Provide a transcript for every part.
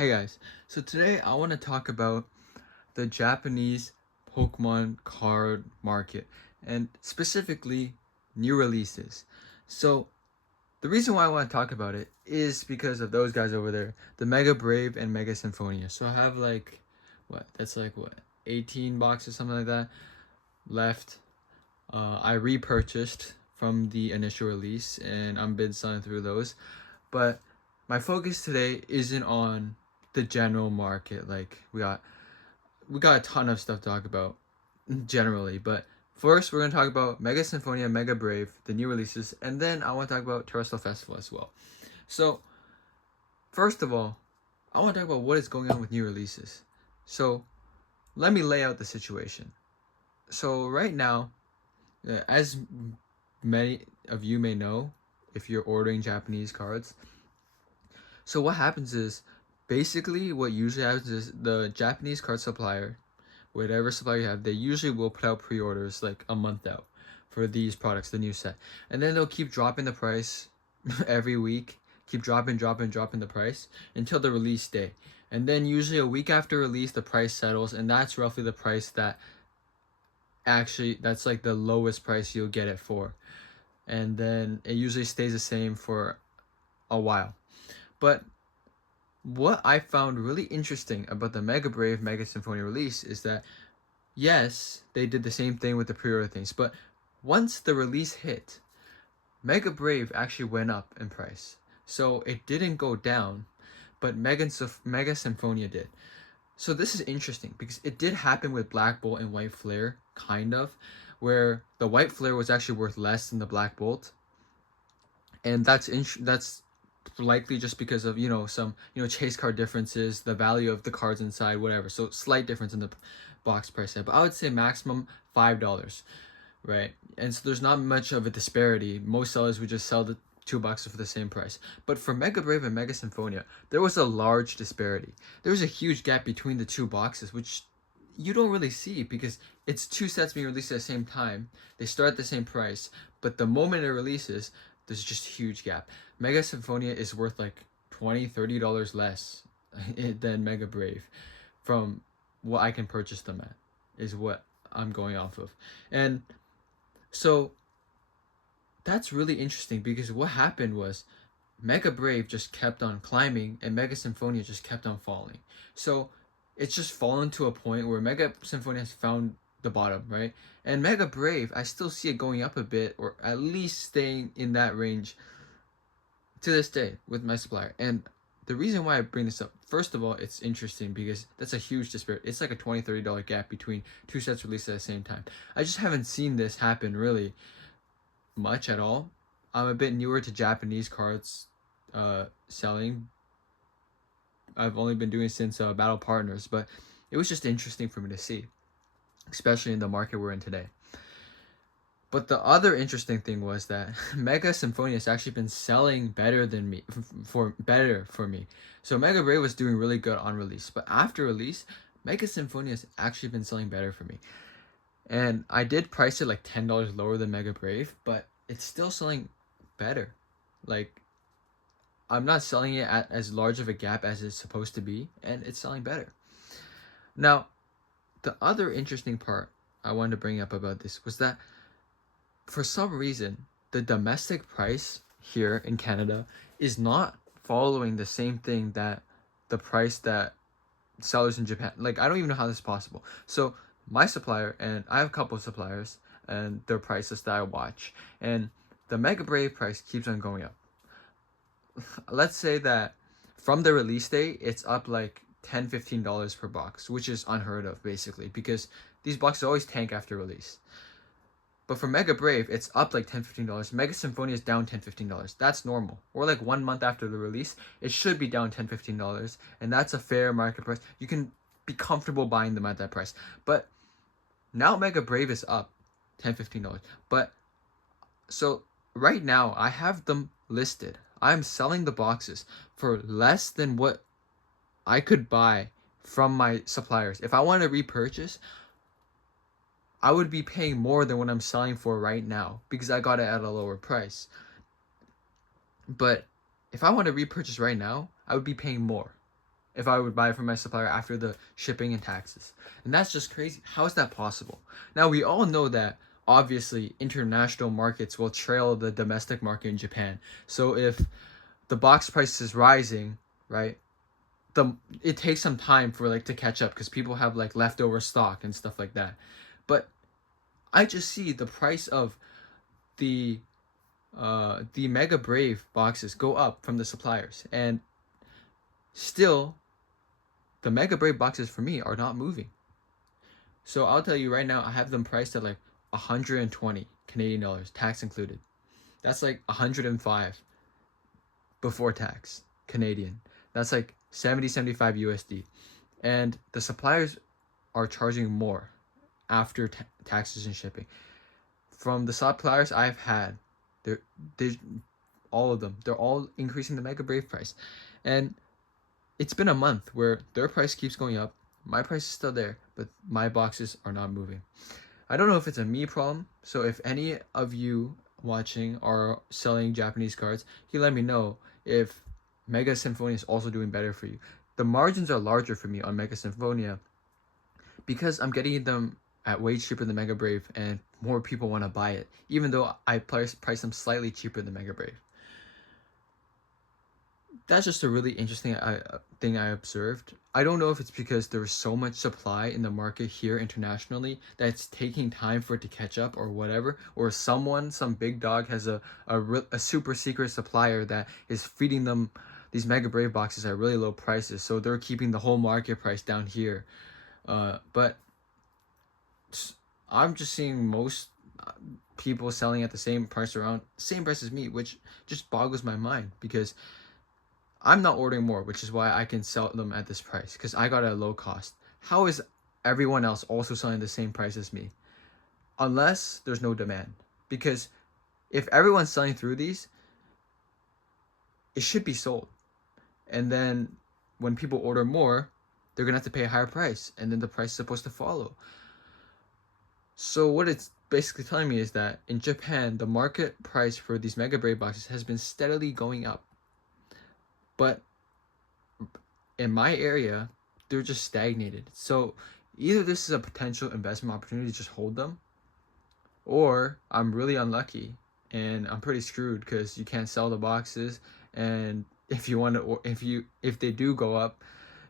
Hey guys, so today I want to talk about the Japanese Pokemon card market and specifically new releases. So the reason why I want to talk about it is because of those guys over there, the Mega Brave and Mega Symphonia. So I have what, 18 boxes, something like that left. I repurchased from the initial release and I'm bid selling through those. But my focus today isn't on the general market. Like we got a ton of stuff to talk about generally, but first we're gonna talk about Mega Symphonia, Mega Brave, the new releases, and then I want to talk about Terastal Festival as well. So first of all, I want to talk about what is going on with new releases. So let me lay out the situation. So right now, as many of you may know, if you're ordering Japanese cards, so what happens is basically what usually happens is the Japanese card supplier, whatever supplier you have, they usually will put out pre-orders like a month out for these products, the new set. And then they'll keep dropping the price every week, keep dropping the price until the release day. And then usually a week after release the price settles, and that's roughly the price that actually that's like the lowest price you'll get it for. And then it usually stays the same for a while. But what I found really interesting about the Mega Brave Mega Symphony release is that yes, they did the same thing with the pre-order things, but once the release hit, Mega Brave actually went up in price. So it didn't go down, but Mega Symphonia did. So this is interesting because it did happen with Black Bolt and White Flare, kind of, where the White Flare was actually worth less than the Black Bolt, and that's likely just because of some chase card differences, the value of the cards inside, whatever. So slight difference in the box price set, but I would say maximum $5, right? And so there's not much of a disparity. Most sellers would just sell the two boxes for the same price. But for Mega Brave and Mega Symphonia, there was a large disparity. There was a huge gap between the two boxes, which you don't really see because it's two sets being released at the same time. They start at the same price, but the moment it releases, there's just a huge gap. Mega Symphonia is worth like $20-$30 less than Mega Brave from what I can purchase them at, is what I'm going off of. And so that's really interesting because what happened was Mega Brave just kept on climbing and Mega Symphonia just kept on falling. So it's just fallen to a point where Mega Symphonia has found the bottom, right? And Mega Brave, I still see it going up a bit or at least staying in that range to this day with my supplier. And the reason why I bring this up, first of all, it's interesting because that's a huge disparity. It's like a $20-$30 gap between two sets released at the same time. I just haven't seen this happen really much at all. I'm a bit newer to Japanese cards selling. I've only been doing it since Battle Partners, but it was just interesting for me to see, especially in the market we're in today. But the other interesting thing was that Mega Symphonia has actually been selling better than me for me. So Mega Brave was doing really good on release, but after release, Mega Symphonia has actually been selling better for me. And I did price it like $10 lower than Mega Brave, but it's still selling better. Like I'm not selling it at as large of a gap as it's supposed to be, and it's selling better. Now, the other interesting part I wanted to bring up about this was that for some reason, the domestic price here in Canada is not following the same thing that the price that sellers in Japan, like I don't even know how this is possible. So my supplier, and I have a couple of suppliers and their prices that I watch, and the Mega Brave price keeps on going up. Let's say that from the release date, it's up like $10-$15 per box, which is unheard of basically because these boxes always tank after release. But for Mega Brave, it's up like $10-$15. Mega Symphonia is down $10-$15. That's normal. Or like 1 month after the release, it should be down $10-$15, and that's a fair market price. You can be comfortable buying them at that price. But now Mega Brave is up $10-$15. But so right now I have them listed. I'm selling the boxes for less than what I could buy from my suppliers. If I want to repurchase, I would be paying more than what I'm selling for right now because I got it at a lower price. But if I want to repurchase right now, I would be paying more. if I would buy it from my supplier after the shipping and taxes. And that's just crazy. How is that possible? Now, we all know that obviously international markets will trail the domestic market in Japan. So if the box price is rising, right? It takes some time for like to catch up because people have like leftover stock and stuff like that. But I just see the price of the Mega Brave boxes go up from the suppliers, and still the Mega Brave boxes for me are not moving. So I'll tell you right now, I have them priced at like 120 Canadian dollars, tax included. That's like 105 before tax Canadian. That's like 75 USD. And the suppliers are charging more after taxes and shipping. From the suppliers I've had, they all of them, they're all increasing the Mega Brave price. And it's been a month where their price keeps going up. My price is still there, but my boxes are not moving. I don't know if it's a me problem. So if any of you watching are selling Japanese cards, you let me know if Mega Symphonia is also doing better for you. The margins are larger for me on Mega Symphonia because I'm getting them at way cheaper than Mega Brave, and more people want to buy it, even though I price them slightly cheaper than Mega Brave. That's just a really interesting thing I observed. I don't know if it's because there's so much supply in the market here internationally that it's taking time for it to catch up or whatever, or some big dog has a super secret supplier that is feeding them these Mega Brave boxes at really low prices, so they're keeping the whole market price down here. But I'm just seeing most people selling at the same price as me, which just boggles my mind because I'm not ordering more, which is why I can sell them at this price because I got it at low cost. How is everyone else also selling the same price as me? Unless there's no demand. Because if everyone's selling through these, it should be sold. And then when people order more, they're going to have to pay a higher price. And then the price is supposed to follow. So what it's basically telling me is that in Japan, the market price for these Mega Brave boxes has been steadily going up. But in my area, they're just stagnated. So either this is a potential investment opportunity to just hold them, or I'm really unlucky and I'm pretty screwed because you can't sell the boxes. And if they do go up,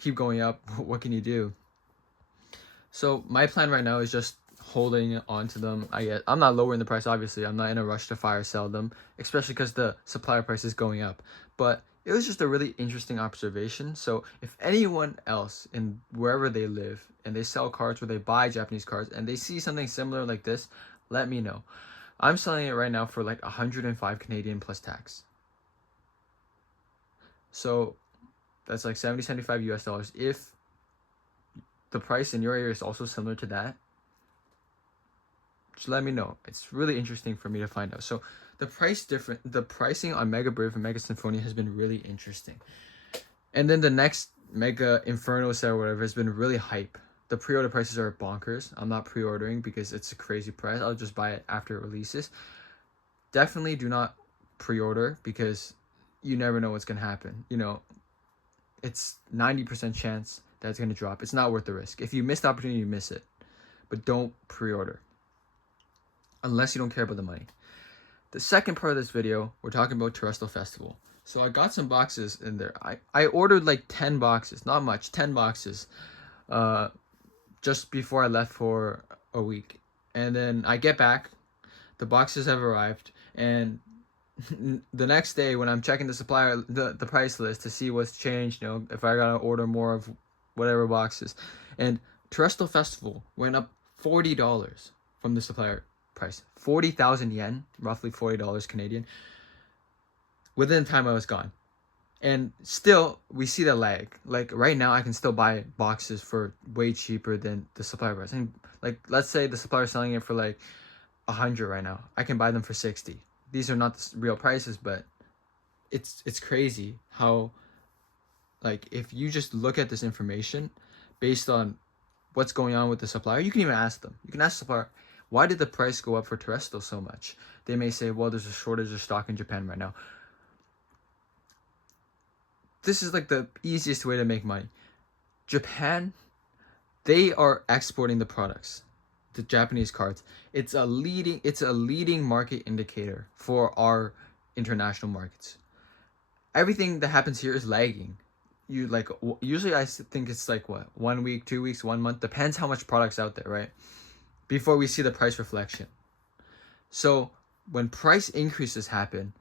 keep going up, what can you do? So my plan right now is just holding on to them. I'm not lowering the price, obviously. I'm not in a rush to fire sell them, especially because the supplier price is going up. But it was just a really interesting observation. So if anyone else in wherever they live and they sell cards or they buy Japanese cards and they see something similar like this, let me know. I'm selling it right now for like 105 Canadian plus tax. So that's like 75 US dollars. If the price in your area is also similar to that, just let me know. It's really interesting for me to find out. So the pricing on Mega Brave and Mega Symphonia has been really interesting. And then the next Mega Inferno set or whatever has been really hype. The pre-order prices are bonkers. I'm not pre-ordering because it's a crazy price. I'll just buy it after it releases. Definitely do not pre-order because you never know what's going to happen. It's 90% chance that it's going to drop. It's not worth the risk. If you miss the opportunity, you miss it. But don't pre-order unless you don't care about the money. The second part of this video, we're talking about Terastal Festival. So I got some boxes in there. I ordered like 10 boxes, not much, 10 boxes, just before I left for a week. And then I get back, the boxes have arrived, and the next day when I'm checking the price list to see what's changed, if I gotta order more of whatever boxes, and Terastal Festival went up $40 from the supplier price, 40,000 yen, roughly $40 Canadian, within the time I was gone. And still, we see the lag. Like right now, I can still buy boxes for way cheaper than the supplier price. And like, let's say the supplier is selling it for like 100 right now. I can buy them for 60. These are not the real prices, but it's crazy how, like, if you just look at this information based on what's going on with the supplier, you can even ask them. You can ask the supplier, why did the price go up for Terastal so much? They may say, well, there's a shortage of stock in Japan right now. this is like the easiest way to make money. Japan, they are exporting the products, the Japanese cards. It's a leading market indicator for our international markets. Everything that happens here is lagging. You like usually I think it's like what, 1 week, 2 weeks, 1 month, depends how much product's out there, right? Before we see the price reflection. So when price increases happen,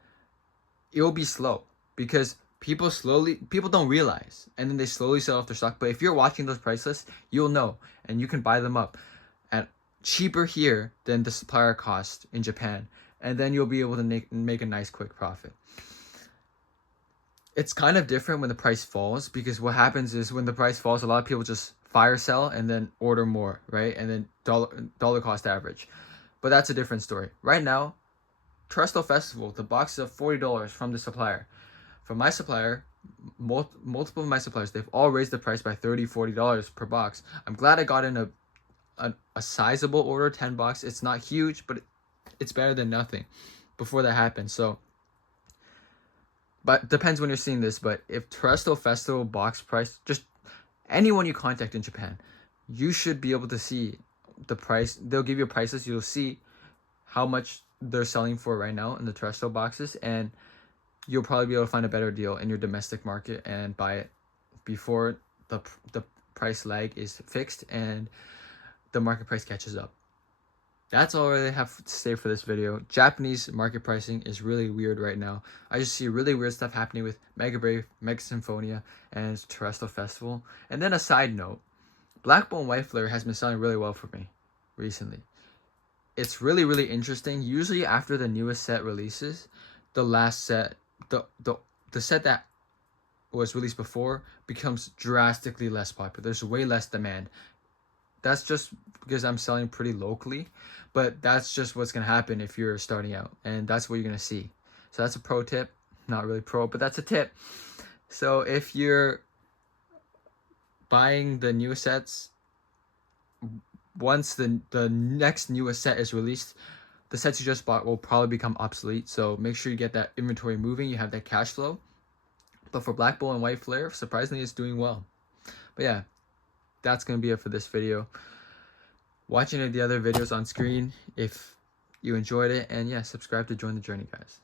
it will be slow because people don't realize, and then they slowly sell off their stock. But if you're watching those price lists, you'll know, and you can buy them up at cheaper here than the supplier cost in Japan, and then you'll be able to make a nice quick profit. It's kind of different when the price falls, because what happens is when the price falls, a lot of people just fire sell and then order more, right? And then dollar cost average. But that's a different story. Right now, Terastal Festival, the box is of $40 from the supplier. From my supplier, multiple of my suppliers, they've all raised the price by $30-$40 per box. I'm glad I got in a sizable order, 10 box. It's not huge, but it's better than nothing before that happened. So, but depends when you're seeing this. But if Terastal Festival box price, just anyone you contact in Japan, you should be able to see the price. They'll give you prices. You'll see how much they're selling for right now in the Terastal boxes, and you'll probably be able to find a better deal in your domestic market and buy it before the price lag is fixed and the market price catches up. That's all I really have to say for this video. Japanese market pricing is really weird right now. I just see really weird stuff happening with Mega Brave, Mega Symphonia, and Terastal Festival. And then a side note, Black Bull and White Flare has been selling really well for me recently. It's really, really interesting. Usually after the newest set releases, the last set, the set that was released before becomes drastically less popular. There's way less demand. That's just because I'm selling pretty locally, but that's just what's going to happen if you're starting out, and that's what you're going to see. So that's a pro tip. Not really pro, but that's a tip. So if you're buying the new sets, once the next newest set is released, the sets you just bought will probably become obsolete. So make sure you get that inventory moving. You have that cash flow. But for Black Bull and White Flare, surprisingly, it's doing well. But yeah, that's going to be it for this video. Watch any of the other videos on screen if you enjoyed it. And yeah, subscribe to join the journey, guys.